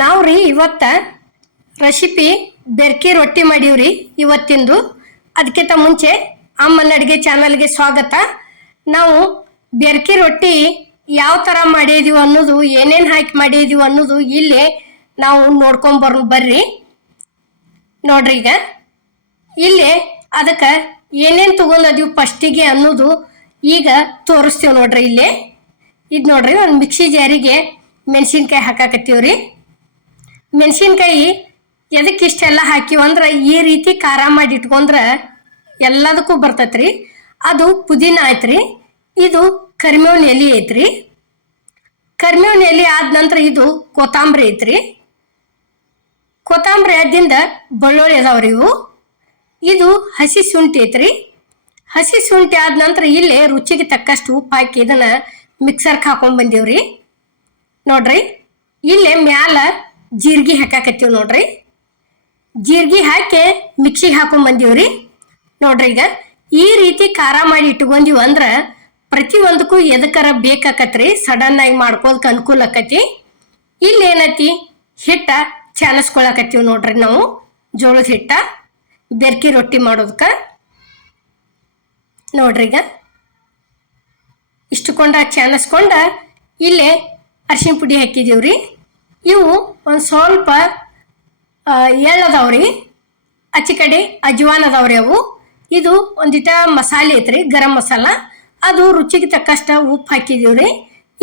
ನಾವ್ರಿ ಇವತ್ತ ರೆಸಿಪಿ ಬೆರ್ಕಿ ರೊಟ್ಟಿ ಮಾಡೀವ್ರಿ ಇವತ್ತಿಂದು. ಅದಕ್ಕಿಂತ ಮುಂಚೆ ಅಮ್ಮನ ಅಡುಗೆ ಚಾನಲ್ಗೆ ಸ್ವಾಗತ. ನಾವು ಬೆರ್ಕಿ ರೊಟ್ಟಿ ಯಾವ ಥರ ಮಾಡಿದೀವಿ ಅನ್ನೋದು, ಏನೇನು ಹಾಕಿ ಮಾಡಿದೀವಿ ಅನ್ನೋದು ಇಲ್ಲಿ ನಾವು ಬರ್ರಿ ನೋಡ್ರಿ. ಈಗ ಇಲ್ಲಿ ಅದಕ್ಕೆ ಏನೇನು ತಗೊಂಡದೀವಿ ಫಸ್ಟಿಗೆ ಅನ್ನೋದು ಈಗ ತೋರಿಸ್ತೀವಿ ನೋಡ್ರಿ. ಇಲ್ಲಿ ಇದು ನೋಡ್ರಿ, ಒಂದು ಮಿಕ್ಸಿ ಜಾರಿಗೆ ಮೆಣಸಿನ್ಕಾಯಿ ಹಾಕಾಕತ್ತೀವ್ರಿ. ಮೆಣಸಿನ್ಕಾಯಿ ಎದಕ್ಕೆ ಇಷ್ಟೆಲ್ಲ ಹಾಕಿವಂದ್ರೆ ಈ ರೀತಿ ಖಾರ ಮಾಡಿ ಇಟ್ಕೊಂಡ್ರೆ ಎಲ್ಲದಕ್ಕೂ ಬರ್ತೈತ್ರಿ. ಅದು ಪುದೀನ ಆಯ್ತ್ರಿ, ಇದು ಕರಿಬೇವಿನ ಎಲೆ ಐತ್ರಿ. ಕರಿಬೇವಿನ ಎಲೆ ಆದ ನಂತರ ಇದು ಕೊತ್ತಂಬರಿ ಐತ್ರಿ. ಕೊತ್ತಂಬರಿ ಆದಿಂದ ಬೆಳ್ಳುಳ್ಳಿ ಅದಾವ್ರಿ ಇವು. ಇದು ಹಸಿ ಶುಂಠಿ ಐತ್ರಿ. ಹಸಿ ಶುಂಠಿ ಆದ ನಂತರ ಇಲ್ಲಿ ರುಚಿಗೆ ತಕ್ಕಷ್ಟು ಉಪ್ಪು ಹಾಕಿ ಇದನ್ನ ಮಿಕ್ಸರ್ಗೆ ಹಾಕೊಂಡ್ ಬಂದೀವ್ರಿ ನೋಡ್ರಿ. ಇಲ್ಲೇ ಮ್ಯಾಲ ಜೀರಿಗೆ ಹಾಕಾಕತ್ತೀವಿ ನೋಡ್ರಿ. ಜೀರಿಗೆ ಹಾಕಿ ಮಿಕ್ಸಿಗೆ ಹಾಕೊಂಡ್ ಬಂದೀವ್ರಿ ನೋಡ್ರಿ. ಈಗ ಈ ರೀತಿ ಖಾರ ಮಾಡಿ ಇಟ್ಕೊಂಡೀವಿ ಅಂದ್ರೆ ಪ್ರತಿಯೊಂದಕ್ಕೂ ಎದಕ್ಕರ ಬೇಕಾಕತ್ರಿ, ಸಡನ್ ಆಗಿ ಮಾಡ್ಕೋದಕ್ಕೆ ಅನುಕೂಲ ಆಕತಿ. ಇಲ್ಲಿ ಏನೈತಿ, ಹಿಟ್ಟ ಚಾನಸ್ಕೊಳಕತ್ತೀವಿ ನೋಡ್ರಿ. ನಾವು ಜೋಳದ ಹಿಟ್ಟ ಬೆರ್ಕಿ ರೊಟ್ಟಿ ಮಾಡೋದಕ್ಕ ನೋಡ್ರಿ. ಈಗ ಇಷ್ಟುಕೊಂಡ ಚಾನಸ್ಕೊಂಡ ಇಲ್ಲೇ ಅರಿಶಿನ ಪುಡಿ ಹಾಕಿದೀವ್ರಿ. ಇವು ಒಂದು ಸ್ವಲ್ಪ ಎಳ್ಳದವ್ರಿ, ಆಚೆ ಕಡೆ ಅಜ್ವಾನ್ ಅದಾವ್ರಿ ಅವು. ಇದು ಒಂದಿಟ ಮಸಾಲೆ ಐತ್ರಿ, ಗರಂ ಮಸಾಲ. ಅದು ರುಚಿಗೆ ತಕ್ಕಷ್ಟ ಉಪ್ಪು ಹಾಕಿದೀವ್ರಿ.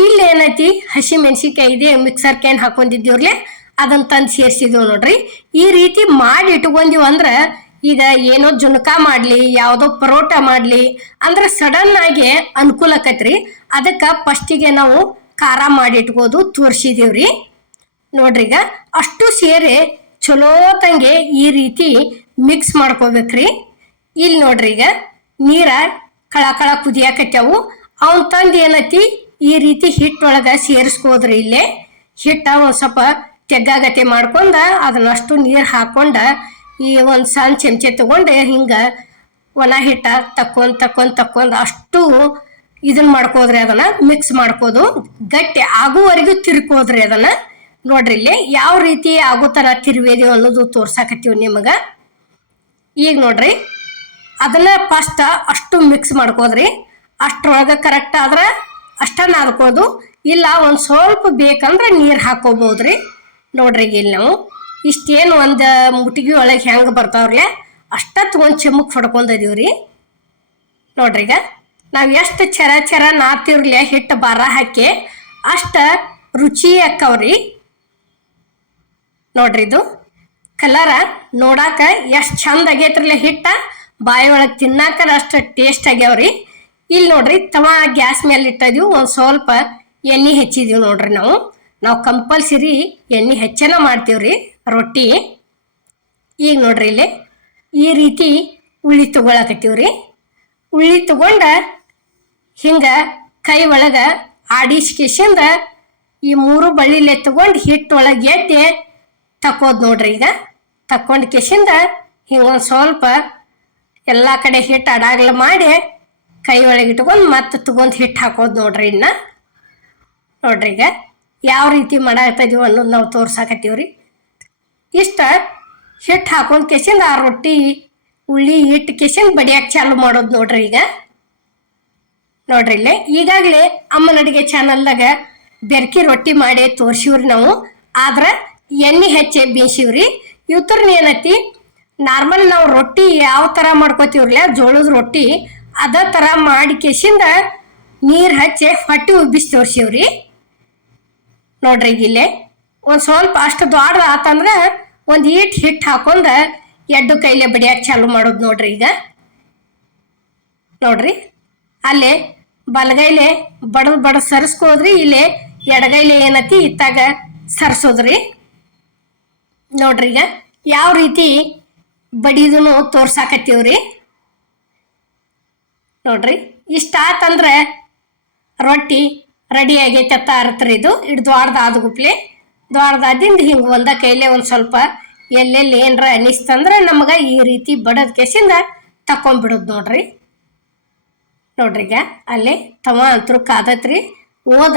ಇಲ್ಲಿ ಏನೈತಿ, ಹಸಿ ಮೆಣಸಿನ್ಕಾಯಿ ಇದೆ ಮಿಕ್ಸರ್ ಕ್ಯಾನ್ ಹಾಕೊಂಡಿದ್ದೀವ್ರಲೆ, ಅದನ್ನ ತಂದು ಸೇರಿಸಿದೀವಿ ನೋಡ್ರಿ. ಈ ರೀತಿ ಮಾಡಿ ಇಟ್ಕೊಂಡೀವಿ ಅಂದ್ರೆ ಈಗ ಏನೋ ಜುನ್ಕ ಮಾಡ್ಲಿ, ಯಾವುದೋ ಪರೋಟ ಮಾಡ್ಲಿ ಅಂದ್ರೆ ಸಡನ್ ಆಗಿ ಅನುಕೂಲ ಆಕತ್ರಿ. ಅದಕ್ಕೆ ಫಸ್ಟಿಗೆ ನಾವು ಖಾರ ಮಾಡಿ ಇಟ್ಕೋದು ತೋರಿಸಿದೀವ್ರಿ ನೋಡ್ರಿ. ಈಗ ಅಷ್ಟು ಸೇರಿ ಚಲೋ ತಂಗೆ ಈ ರೀತಿ ಮಿಕ್ಸ್ ಮಾಡ್ಕೋಬೇಕ್ರಿ. ಇಲ್ಲಿ ನೋಡ್ರಿ, ಈಗ ನೀರ ಕಳ ಕುದಿಯಾಕತ್ಯಾವು. ಅವನ್ ತಂದು ಏನೈತಿ ಈ ರೀತಿ ಹಿಟ್ಟೊಳಗೆ ಸೇರಿಸ್ಕೋದ್ರಿ. ಇಲ್ಲೇ ಹಿಟ್ಟ ಒಂದು ಸ್ವಲ್ಪ ತೆಗ್ಗಾಗತೆ ಮಾಡ್ಕೊಂಡ ಅದನ್ನಷ್ಟು ನೀರು ಹಾಕೊಂಡ ಈ ಒಂದು ಸಣ್ಣ ಚಮಚೆ ತಗೊಂಡು ಹಿಂಗೆ ಒಣ ಹಿಟ್ಟ ತಕ್ಕೊಂಡ್ ಅಷ್ಟು ಇದನ್ನ ಮಾಡ್ಕೋದ್ರಿ. ಅದನ್ನ ಮಿಕ್ಸ್ ಮಾಡ್ಕೋದು, ಗಟ್ಟಿ ಆಗುವವರೆಗೂ ತಿರ್ಕೋದ್ರಿ ಅದನ್ನ ನೋಡ್ರಿ. ಇಲ್ಲಿ ಯಾವ ರೀತಿ ಆಗೋ ಥರ ತಿರುವೇದೀವಿ ಅನ್ನೋದು ತೋರ್ಸಾಕತ್ತೀವಿ ನಿಮಗೆ. ಈಗ ನೋಡ್ರಿ, ಅದನ್ನ ಫಸ್ಟ್ ಅಷ್ಟು ಮಿಕ್ಸ್ ಮಾಡ್ಕೋದ್ರಿ. ಅಷ್ಟ್ರೊಳಗೆ ಕರೆಕ್ಟ್ ಆದ್ರೆ ಅಷ್ಟ ನಾದ್ಕೋದು, ಇಲ್ಲ ಒಂದು ಸ್ವಲ್ಪ ಬೇಕಂದ್ರೆ ನೀರು ಹಾಕೋಬಹುದ್ರಿ ನೋಡ್ರಿ. ಈಗ ಇಲ್ಲಿ ನಾವು ಇಷ್ಟೇನು ಒಂದು ಮುಟಿಗೆ ಒಳಗೆ ಹೆಂಗೆ ಬರ್ತಾವ್ರಲ್ಲ ಅಷ್ಟ ತಗೊಂಡು ಚೆಮ್ಮಕ್ಕೆ ಹೊಡ್ಕೊಂಡದೀವ್ರಿ ನೋಡ್ರಿ. ಈಗ ನಾವು ಎಷ್ಟು ಚರ ನಾತಿರ್ಲಿ ಹಿಟ್ಟು ಬಾರ ಹಾಕಿ ಅಷ್ಟ ರುಚಿ ಅಕ್ಕವ್ರಿ ನೋಡ್ರಿ. ಇದು ಕಲರ ನೋಡಾಕ ಎಷ್ಟು ಚಂದ ಆಗೈತ್ರಲ್ಲ, ಹಿಟ್ಟ ಬಾಯಿ ಒಳಗೆ ತಿನ್ನಾಕ ಅಷ್ಟು ಟೇಸ್ಟ್ ಆಗ್ಯಾವ್ರಿ. ಇಲ್ಲಿ ನೋಡ್ರಿ, ತವ ಗ್ಯಾಸ್ ಮೇಲೆ ಇಟ್ಟದೀವಿ, ಒಂದು ಸ್ವಲ್ಪ ಎಣ್ಣೆ ಹೆಚ್ಚಿದೀವಿ ನೋಡ್ರಿ. ನಾವು ಕಂಪಲ್ಸರಿ ಎಣ್ಣೆ ಹೆಚ್ಚನ ಮಾಡ್ತೀವ್ರಿ ರೊಟ್ಟಿ. ಈಗ ನೋಡ್ರಿ, ಇಲ್ಲಿ ಈ ರೀತಿ ಉಳ್ಳಿ ತಗೊಳಕತ್ತೀವ್ರಿ. ಉಳ್ಳಿ ತಗೊಂಡ ಹಿಂಗ ಕೈ ಒಳಗೆ ಆಡಿಸ್ಕಿಸಿಂದ ಈ 3 ಬಳ್ಳಿಲೆ ತಗೊಂಡು ಹಿಟ್ಟೊಳಗೆ ಎತ್ತಿ ತಕ್ಕೋದು ನೋಡ್ರಿ. ಈಗ ತಕ್ಕೊಂಡು ಕಿಸಿಂದ ಹಿಂಗೆ ಒಂದು ಸ್ವಲ್ಪ ಎಲ್ಲ ಕಡೆ ಹಿಟ್ಟು ಅಡಾಗಲ ಮಾಡಿ ಕೈ ಒಳಗೆ ಇಟ್ಕೊಂಡು ಮತ್ತೆ ತಗೊಂಡು ಹಿಟ್ಟು ಹಾಕೋದು ನೋಡ್ರಿ. ಇನ್ನು ನೋಡ್ರಿ, ಈಗ ಯಾವ ರೀತಿ ಮಾಡಾಕತ್ತೀವಿ ಅನ್ನೋದು ನಾವು ತೋರ್ಸಾಕತ್ತೀವ್ರಿ. ಇಷ್ಟ ಹಿಟ್ಟು ಹಾಕೊಂಡು ಕೆಸಿಂದ ಆ ರೊಟ್ಟಿ ಉಳ್ಳಿ ಹಿಟ್ಟು ಕೆಸಿಂದ ಬಡಿಯಾಕೆ ಚಾಲು ಮಾಡೋದು ನೋಡ್ರಿ. ಈಗ ನೋಡ್ರಿ, ಇಲ್ಲೇ ಈಗಾಗಲೇ ಅಮ್ಮನ ಅಡುಗೆ ಚಾನಲ್ದಾಗ ಬೆರ್ಕಿ ರೊಟ್ಟಿ ಮಾಡಿ ತೋರಿಸಿವ್ರಿ ನಾವು. ಆದ್ರೆ ಎಣ್ಣೆ ಹೆಚ್ಚಿ ಬೇಯಿಸಿವ್ರಿ. ಇವತ್ತರ್ನ ಏನೈತಿ, ನಾರ್ಮಲ್ ನಾವು ರೊಟ್ಟಿ ಯಾವ ಥರ ಮಾಡ್ಕೋತೀವ್ರಲ್ಲ ಜೋಳದ ರೊಟ್ಟಿ, ಅದೇ ಥರ ಮಾಡಿ ಕೆಸಿಂದ ನೀರು ಹಚ್ಚಿ ಹೊಟ್ಟಿ ಉಬ್ಬಿಸಿ ತೋರಿಸಿವ್ರಿ ನೋಡ್ರಿ. ಈಗ ಇಲ್ಲೇ ಒಂದು ಸ್ವಲ್ಪ ಅಷ್ಟು ದೊಡ್ಡ ಆತಂದ್ರೆ ಒಂದು ಹಿಟ್ಟು ಹಾಕೊಂಡ ಎಡ್ಡು ಕೈಲೇ ಬಡಿಯಾಕೆ ಚಾಲು ಮಾಡೋದು ನೋಡ್ರಿ. ಈಗ ನೋಡ್ರಿ, ಅಲ್ಲೇ ಬಲಗೈಲೆ ಬಡ ಸರಿಸ್ಕೋದ್ರಿ, ಇಲ್ಲೇ ಎಡಗೈಲೆ ಏನತಿ ಇತ್ತಾಗ ಸರಿಸೋದ್ರಿ ನೋಡ್ರಿ. ಈಗ ಯಾವ ರೀತಿ ಬಡಿದನು ತೋರ್ಸಾಕತ್ತೀವ್ರಿ ನೋಡ್ರಿ. ಇಷ್ಟ ಆತಂದ್ರೆ ರೊಟ್ಟಿ ರೆಡಿ ಆಗೈತೆ ಅಂತ ಅರ್ತ್ರಿ. ಇದು ದ್ವಾರದಾದ ಗುಪ್ಲೆ ದ್ವಾರದಾದಿಂದ ಹಿಂಗೆ ಒಂದ ಕೈಲೇ ಒಂದು ಸ್ವಲ್ಪ ಎಲ್ಲೆಲ್ಲಿ ಏನರ ಅನಿಸ್ತಂದ್ರೆ ನಮಗೆ ಈ ರೀತಿ ಬಡದ ಕೆಸಿಂದ ತಕೊಂಡ್ಬಿಡೋದು ನೋಡ್ರಿ. ಈಗ ಅಲ್ಲಿ ತವ ಅಂತೂ ಕಾದತ್ರಿ. ಓದ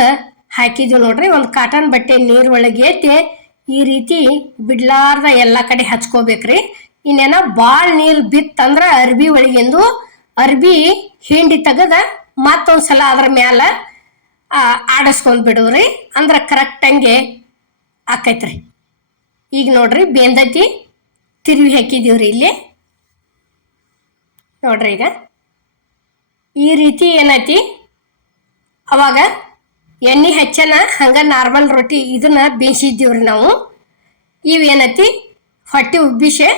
ಹಾಕಿದ್ವಿ ನೋಡ್ರಿ. ಒಂದು ಕಾಟನ್ ಬಟ್ಟೆ ನೀರು ಒಳಗೆ ಎತ್ತಿ ಈ ರೀತಿ ಬಿಡ್ಲಾರ್ದ ಎಲ್ಲ ಕಡೆ ಹಚ್ಕೋಬೇಕ್ರಿ. ಇನ್ನೇನ ಭಾಳ ನೀರು ಬಿತ್ತಂದ್ರ ಅರ್ಬಿ ಒಳಗಿಂದು ಅರ್ಬಿ ಹಿಂಡಿ ತೆಗದ ಮತ್ತೊಂದ್ಸಲ ಅದ್ರ ಮ್ಯಾಲ ಆಡಿಸ್ಕೊಂಡ್ ಬಿಡುವ್ರಿ. ಅಂದ್ರ ಕರೆಕ್ಟಂಗೆ ಆಕೈತ್ರಿ. ಈಗ ನೋಡ್ರಿ ಬೆಂದತಿ ತಿರುವಿ ಹಾಕಿದೀವ್ರಿ ಇಲ್ಲಿ ನೋಡ್ರಿ. ಈಗ ಈ ರೀತಿ ಏನೈತಿ, ಅವಾಗ ಎಣ್ಣೆ ಹಚ್ಚನ ಹಂಗ ನಾರ್ಮಲ್ ರೊಟ್ಟಿ ಇದನ್ನ ಬೇಯಿಸಿದ್ದೀವ್ರಿ ನಾವು. ಇವೇನೈತಿ ಹೊಟ್ಟೆ ಉಬ್ಬಿಸೆ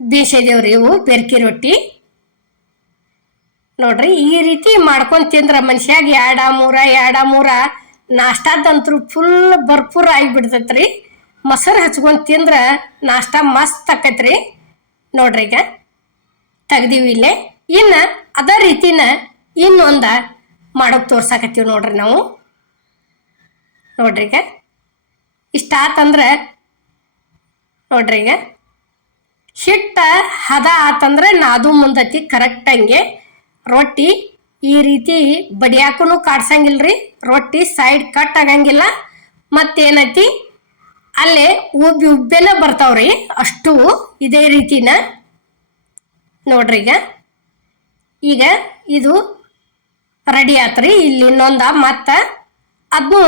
ಬೇಯಿಸಿದೇವ್ರಿ ಇವು ಬೆರ್ಕಿ ರೊಟ್ಟಿ ನೋಡ್ರಿ. ಈ ರೀತಿ ಮಾಡ್ಕೊಂಡ್ ತಿಂದ್ರ ಮನುಷ್ಯಾಗ ಎರಡ ಮೂರ ನಾಷ್ಟಾದಂತ್ರು ಫುಲ್ ಭರ್ಪೂರ ಆಗಿಬಿಡ್ತೈತ್ರಿ. ಮೊಸರು ಹಚ್ಕೊಂಡ್ ತಿಂದ್ರ ನಾಷ್ಟ ಮಸ್ತ್ ಆಕೈತ್ರಿ ನೋಡ್ರಿ. ಈಗ ತೆಗ್ದೀವಿ ಇಲ್ಲೇ. ಇನ್ನು ಅದ ರೀತಿನ ಇನ್ನೊಂದ ಮಾಡೋಕೆ ತೋರ್ಸಾಕತ್ತೀವಿ ನೋಡ್ರಿ ನಾವು ನೋಡ್ರಿ. ಈಗ ಇಷ್ಟ ಆತಂದ್ರೆ ನೋಡ್ರಿ, ಈಗ ಹಿಟ್ಟ ಹದ ಆತಂದ್ರೆ ನಾದು ಮುಂದತಿ ಕರೆಕ್ಟಂಗೆ ರೊಟ್ಟಿ ಈ ರೀತಿ ಬಡಿಯಾಕೂ ಕಾಡ್ಸಂಗಿಲ್ರಿ. ರೊಟ್ಟಿ ಸೈಡ್ ಕಟ್ ಆಗಂಗಿಲ್ಲ. ಮತ್ತೇನೈತಿ ಅಲ್ಲೇ ಉಬ್ಬೆನ ಬರ್ತಾವ್ರಿ ಅಷ್ಟು ಇದೇ ರೀತಿನ ನೋಡ್ರಿ. ಈಗ ಇದು ರೆಡಿ ಆತ್ರಿ. ಇಲ್ಲಿ ಇನ್ನೊಂದ ಮತ್ತ ಅದನ್ನು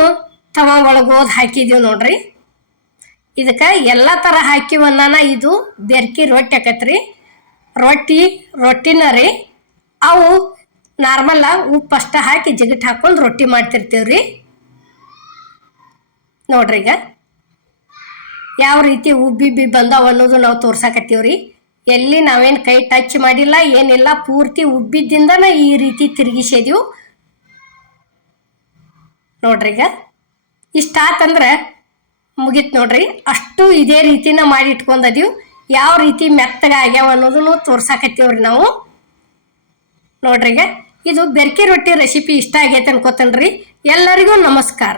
ತವಾಗೊಳಗೆ ಓದ್ ಹಾಕಿದೀವಿ ನೋಡ್ರಿ. ಇದಕ್ಕೆ ಎಲ್ಲ ಥರ ಹಾಕಿವನ್ನ ಇದು ಬೆರ್ಕಿ ರೊಟ್ಟಿ ಆಕೈತ್ರಿ. ರೊಟ್ಟಿನ ರೀ ಅವು ನಾರ್ಮಲ್ಲ ಉಪ್ಪು ಅಷ್ಟ ಹಾಕಿ ಜಿಗಿಟ್ ಹಾಕೊಂಡು ರೊಟ್ಟಿ ಮಾಡ್ತಿರ್ತೀವ್ರಿ ನೋಡ್ರಿ. ಈಗ ಯಾವ ರೀತಿ ಉಬ್ಬಿ ಬಂದಾವ ಅನ್ನೋದು ನಾವು ತೋರ್ಸಾಕತ್ತೀವ್ರಿ. ಎಲ್ಲಿ ನಾವೇನು ಕೈ ಟಚ್ ಮಾಡಿಲ್ಲ ಏನಿಲ್ಲ, ಪೂರ್ತಿ ಉಬ್ಬಿದ್ದಿಂದನ ಈ ರೀತಿ ತಿರುಗಿಸಿದೀವಿ ನೋಡ್ರಿ. ಈಗ ಇಷ್ಟ ಆತಂದ್ರೆ ಮುಗೀತು ನೋಡ್ರಿ. ಅಷ್ಟು ಇದೇ ರೀತಿನ ಮಾಡಿ ಇಟ್ಕೊಂಡದೀವಿ. ಯಾವ ರೀತಿ ಮೆತ್ತಗ ಆಗ್ಯಾವ ಅನ್ನೋದನ್ನು ತೋರ್ಸಾಕತ್ತೀವ್ರಿ ನಾವು ನೋಡ್ರಿ. ಈಗ ಇದು ಬೆರ್ಕಿ ರೊಟ್ಟಿ ರೆಸಿಪಿ ಇಷ್ಟ ಆಗೈತೆ ಅನ್ಕೋತೇನ್ರಿ. ಎಲ್ಲರಿಗೂ ನಮಸ್ಕಾರ.